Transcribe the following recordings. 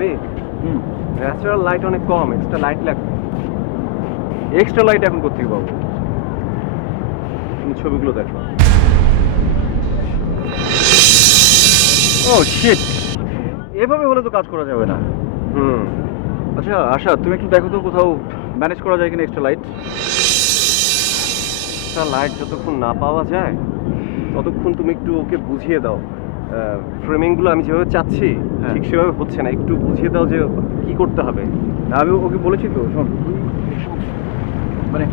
নাবি natural light অনেক কম, extra light লাগবে। এক্সট্রা লাইট এখন কোথেকে পাবো? তুমি ছবিগুলো দেখো। ও শিট, এভাবে হলে তো কাজ করা যাবে না। আচ্ছা আশা, তুমি একটু দেখো তো কোথাও ম্যানেজ করা যায় কিনা এক্সট্রা লাইট। এক্সট্রা লাইট যতক্ষণ না পাওয়া যায় ততক্ষণ তুমি একটু ওকে বুঝিয়ে দাও। ফ্রেমিংগুলো আমি যেভাবে চাচ্ছি ঠিক সেভাবে হচ্ছে না, একটু বুঝিয়ে দাও যে কি করতে হবে। আমি ওকে বলেছি তো, শোন মানে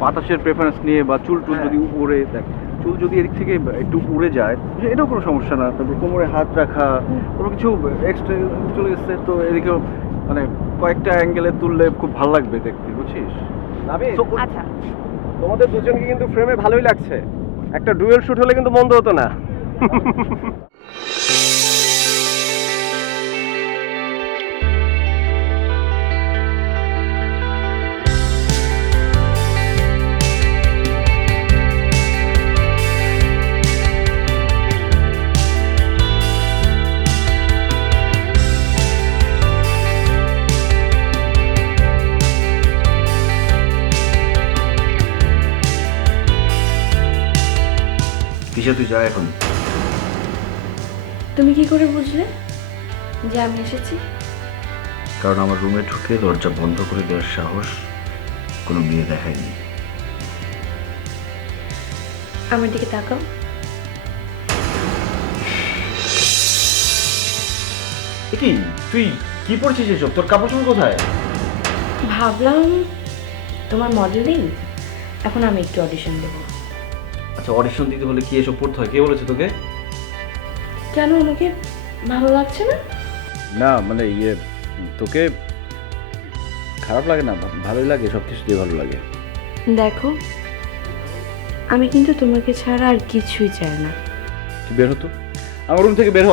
বাতাসের প্রেফারেন্স নিয়ে বা চুল টুল যদি উড়ে দেখ, চুল যদি এদিক থেকে একটু উড়ে যায় এটাও কোনো সমস্যা না। তারপর কোমরে হাত রাখা, তারপর কিছু এক্সট্রা চলে গেছে তো এদিকেও মানে কয়েকটা অ্যাঙ্গেলে তুললে খুব ভালো লাগবে দেখতে, বুঝছিস? আচ্ছা, তোমাদের দুজনকে কিন্তু ফ্রেমে ভালোই লাগছে। একটা ডুয়েল শুট হলে কিন্তু মন্দ হতো না। তুই যা এখন। তুমি কি করে বুঝলে যে আমি এসেছি? কারণ আমার রুমে ঢুকে দরজা বন্ধ করে দেওয়ার সাহস কোনো মেয়ে দেখায়নি। আমার দিকে তাকাও। কি তুই কি পড়ছিস এসব? তোর কাপড় চোপড় কোথায়? ভাবলাম তোমার মডেলিং, এখন আমি একটু অডিশন দেবো। আচ্ছা, অডিশন দিতে হলে কি এসব পড়তে হয়? কে বলেছে তোকে? কেন, আমাকে ভালো লাগছে না? না মানে তোকে খারাপ লাগে না, ভালোই লাগে, সব কিছু দিয়ে ভালো লাগে। দেখো, আমি কিন্তু তোমাকে ছাড়া আর কিছুই চাই না। তুই বের হতো আমার রুম থেকে, বের হ।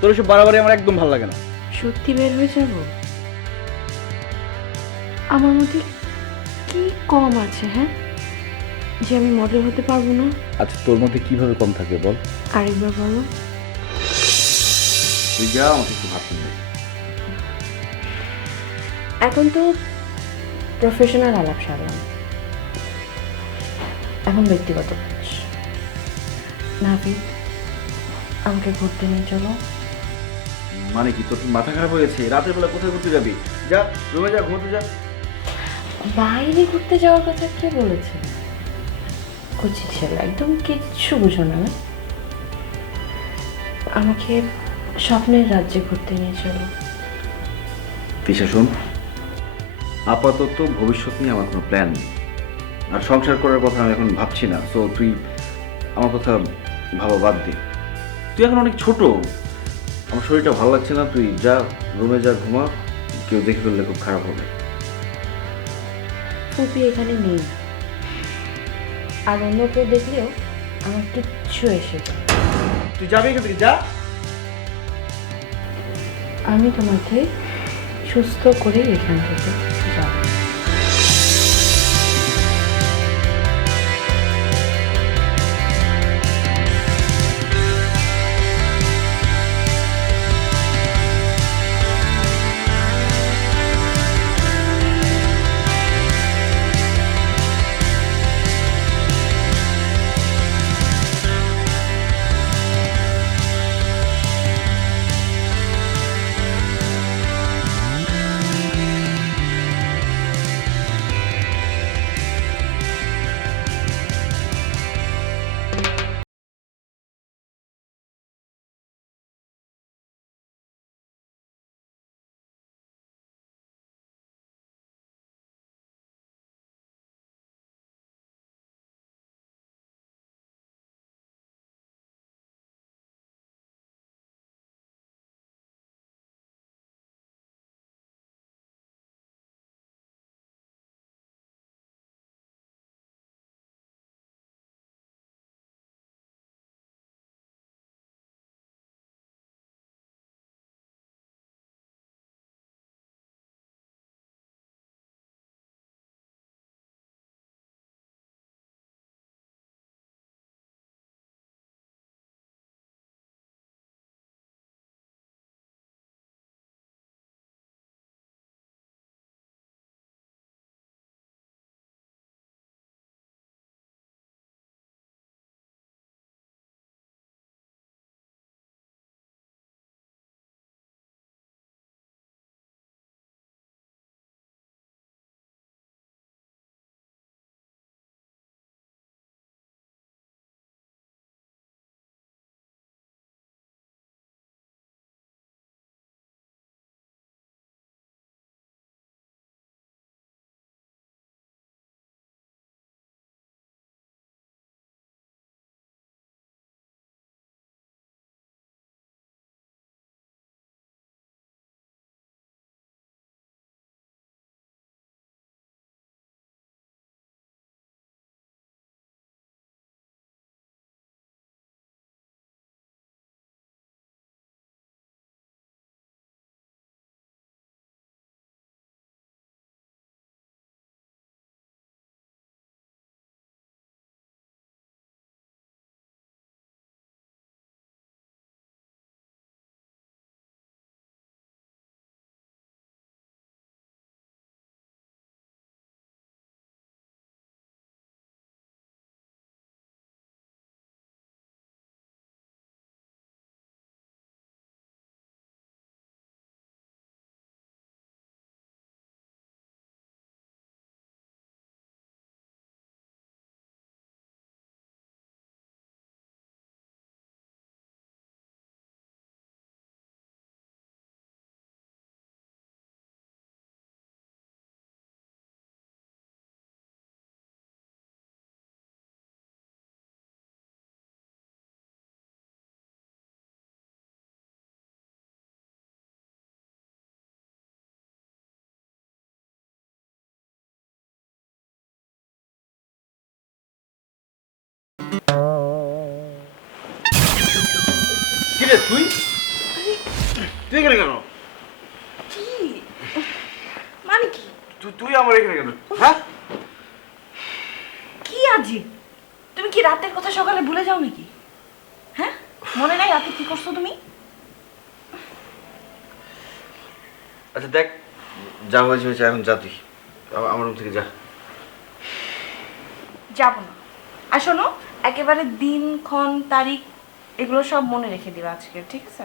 তোর এসব বাড়াবাড়ি আমার একদম ভালো লাগে না। সত্যি বের হয়ে যাব? আমার মধ্যে কি কম আছে হ্যাঁ, যে আমি মডেল হতে পারবো না? আচ্ছা, তোর মধ্যে কিভাবে কম থাকবে বল? আরেকবার বলো। তুই যা, আমাকে একটু ভাবতে দে। এখন তো প্রফেশনাল আলাপ সারলাম, এখন ব্যক্তিগত কাজ। নাভি, আমাকে ঘুরতে নিয়ে চলো। মানে কি, তোর মাথা খারাপ হয়েছে? রাতের বেলা কোথায় ঘুরতে যাবি? যা রুমে যা, ঘুমোতে যা। বাইরে ঘুরতে যাওয়ার কথা কে বলেছে? কচি ছেলে, একদম কিচ্ছু বুঝো না। আমাকে স্বপ্নের রাজ্যে ঘুরতে নিয়ে চলো। তিশা শোন, আপাতত ভবিষ্যৎ নিয়ে আমার কোনো প্ল্যান নেই, আর সংসার করার কথা আমি এখন ভাবছি না। সো তুই আমার কথা ভাবা বাদ দে। তুই এখন অনেক ছোট, আমার শরীরটা ভালো লাগছে না। তুই যা রুমে যা, ঘুমা। কেউ দেখে ফেললে খুব খারাপ হবে। ফুপি এখানে নেই, আর অন্য কেউ দেখলেও আমার কিচ্ছু এসে যায়। তুই যাবি এখান থেকে, যা। আমি তোমাকে সুস্থ করে এখান থেকে যাব। কি রে তুই তুই এখানে কেন? কি মানে কি? তুই আমার এখানে কেন? হ্যাঁ কি আজীব, তুমি কি রাতের কথা সকালে ভুলে যাও নাকি? হ্যাঁ, মনে নাই রাতে কি করছো তুমি? আচ্ছা দেখ, যা হয়েছে হয়েছে, এখন যা তুই আমার রুম থেকে যা। যাব না। আর শোনো, একেবারে দিন ক্ষণ তারিখ এগুলো সব মনে রেখে দিবা আজকে, ঠিক আছে?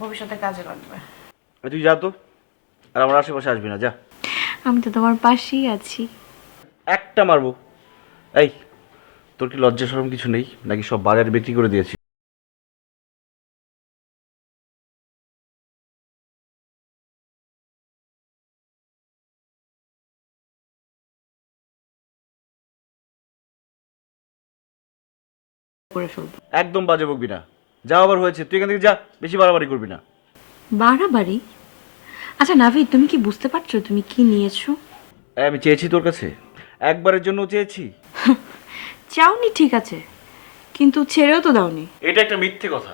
ভবিষ্যতে কাজে লাগবে। তুই যা তো, আর আমার আশেপাশে আসবি না, যা। আমি তো তোমার পাশেই আছি। একটা মারবো। এই, তোর কি লজ্জা শরম কিছু নেই নাকি? সব বাজারে বিক্রি করে দিয়েছি। করে ফেলবো। একদম বাজে বকবি না, যা আবার হয়েছে তুই এখান থেকে যা, বেশি বাড়াবাড়ি করবি না। বাড়াবাড়ি? আচ্ছা নাভি, তুমি কি বুঝতে পারছো তুমি কি নিয়েছো? আমি চেয়েছি তোর কাছে, একবারের জন্য চেয়েছি। চাওনি ঠিক আছে, কিন্তু ছেড়েও তো দাওনি। এটা একটা মিথ্যে কথা।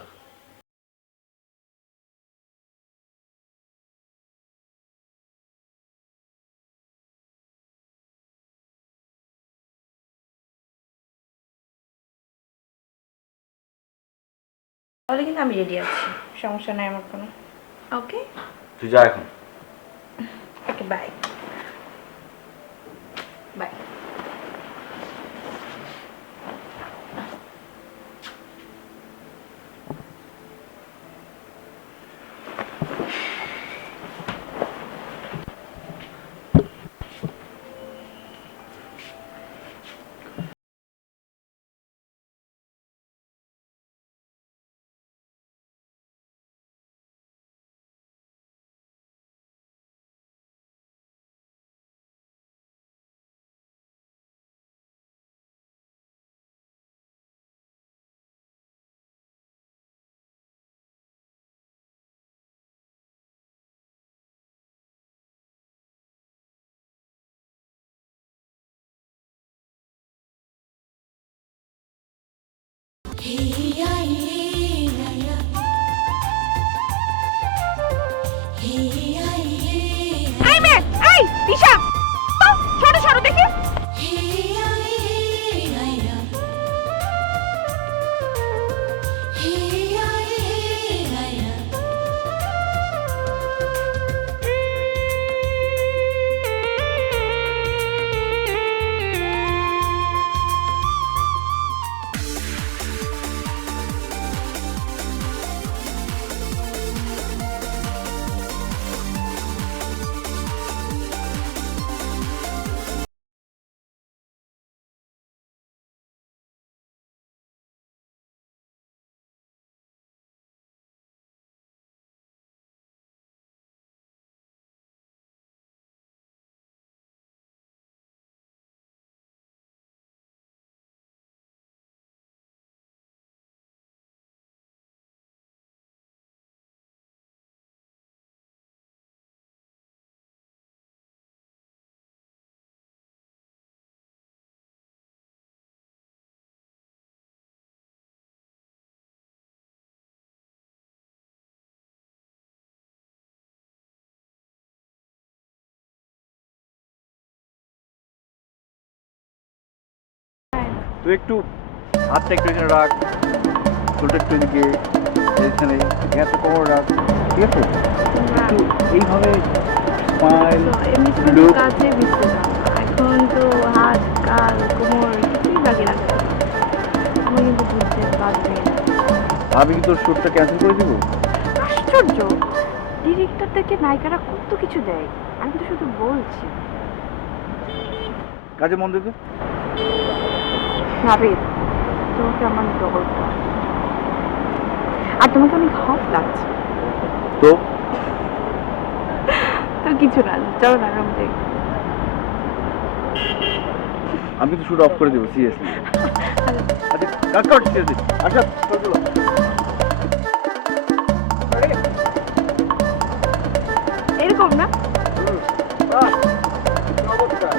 তাহলে কিন্তু আমি রেডি আছি, সমস্যা নাই আমার কোনো। ওকে, তুই যা এখন। ওকে, বাই বাই। তুই একটু হাতটা একটু এখানে রাখ, চুলটা একটু এদিকে, এখানে একটা কোমর রাখ, ঠিক আছে? একটু এইভাবে স্মাইল লুক। কাছে বিস্তে না, এখন তো হাত কাল কোমর কিছুই লাগে না। আমি কিন্তু বুঝতে পারছি না। আমি কি তোর শ্যুটটা ক্যান্সেল করে দিব? আশ্চর্য, ডিরেক্টর থেকে নায়িকারা কত কিছু দেয়, আমি তো শুধু বলছি। কাজে মন দিতে। নাবিদ, তোমাকে আমার ডবল আর তোমাকে অনেক হট লাগছে। তো তো কিছু না, চলো না রুম থেকে। আমি তো শ্যুট অফ করে দেবো, সিরিয়াসলি। আচ্ছা কাট কর, সিরিয়াসলি। আচ্ছা চলো। এরকম না? নমস্কার।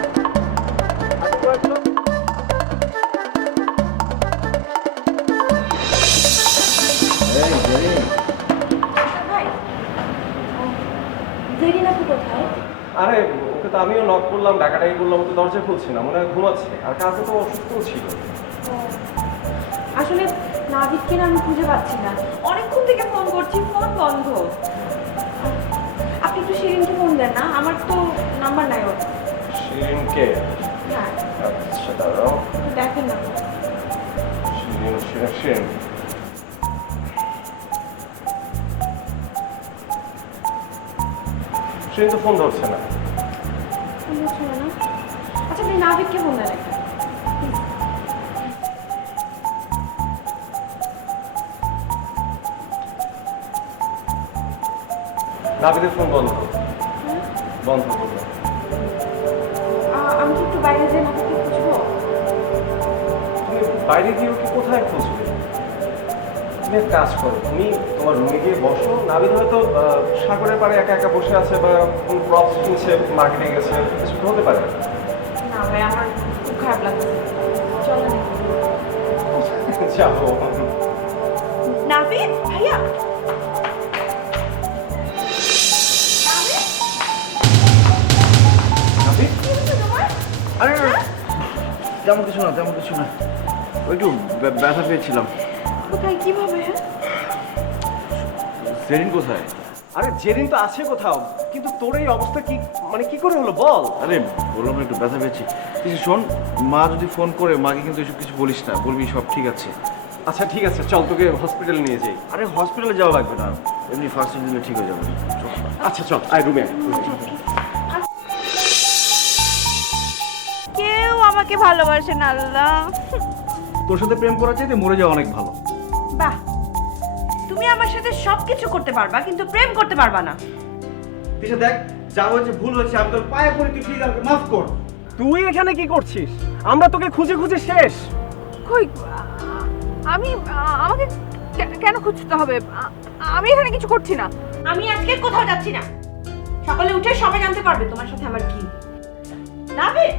জেরিন আপু কোথায়? আরে ওকে তো আমিও নক করলাম, ডাকাডাকি করলাম, ও তো দরজা খুলছে না, মনে হয় ঘুমাচ্ছে। আর কাছে তো অসুস্থ ছিল। আসলে নাবিদকে না আমি খুঁজে পাচ্ছি না, অনেকক্ষণ থেকে ফোন করছি, ফোন বন্ধ। আপনি একটু শিরিনকে ফোন দেন না, আমার তো নাম্বার নাই ওর। শিরিনকে? হ্যাঁ। আচ্ছা দাঁড়াও, দেখেন না। শিরিন শিরিন শিরিন শিরিন তো ফোন ধরছে না। ফোন হচ্ছে না? আচ্ছা আপনি নাবিদকে ফোন দেন একটা। নাবিদের ফোন বন্ধ বন্ধ করলো। আমি কি একটু বাইরে যাই, নাবিদকে খুঁজবো? তুমি বাইরে গিয়ে ওকে কোথায় খুঁজবে? তুমি এক কাজ করো, তুমি তোমার রুমে গিয়ে বসো। নাবিদ হয়তো সাগরের পাড়ে একা একা বসে আছে বা কোন ক্রপস কিনছে, মার্কেটে গেছে, কিছু হতে পারে। না ভাই, আমার খুব খারাপ লাগছে। চলো যাবো। নাবিদ ভাইয়া। নাবিদ? কি হচ্ছে তোমার? আরে তেমন কিছু না, তেমন কিছু না, ওই একটু ব্যথা পেয়েছিলাম। কোথায়, কিভাবে? হ্যাঁ, জেরিন কোথায়? আরে জেরিন তো আছে কোথাও, কিন্তু তোর এই অবস্থা কি, মানে কি করে হলো বল? আরে বললাম না একটু ব্যথা পেয়েছি। কিছু শোন, মা যদি ফোন করে, মাকে কিন্তু এসব কিছু বলিস না, বলবি সব ঠিক আছে। আচ্ছা ঠিক আছে, চল তোকে হসপিটালে নিয়ে যাই। আরে হসপিটালে যাওয়া লাগবে না, এমনি ফার্স্ট এড দিলে ঠিক হয়ে যাবে। চল। আচ্ছা চল, আয় রুমে। কেউ আমাকে ভালোবাসে না আল্লাহ। তোর সাথে প্রেম করার চাইতে মরে যাওয়া অনেক ভালো। বাহ, তুমি আমার সাথে সবকিছু করতে পারবা কিন্তু প্রেম করতে পারবা না। তিশা দেখ, যা হয়েছে ভুল হয়েছে, আমি তোর পায়ে পড়ে, তুই প্লিজ আমাকে মাফ কর। তুই এখানে কি করছিস? আমরা তোকে খুঁজে খুঁজে শেষ। কই আমি আমাকে কেন খুঁজতে হবে? আমি এখানে কিছু করছি না। আমি আজকে কোথাও যাচ্ছি না। সকালে উঠে সবাই জানতে পারবে তোমার সাথে আমার কি। নাবিদ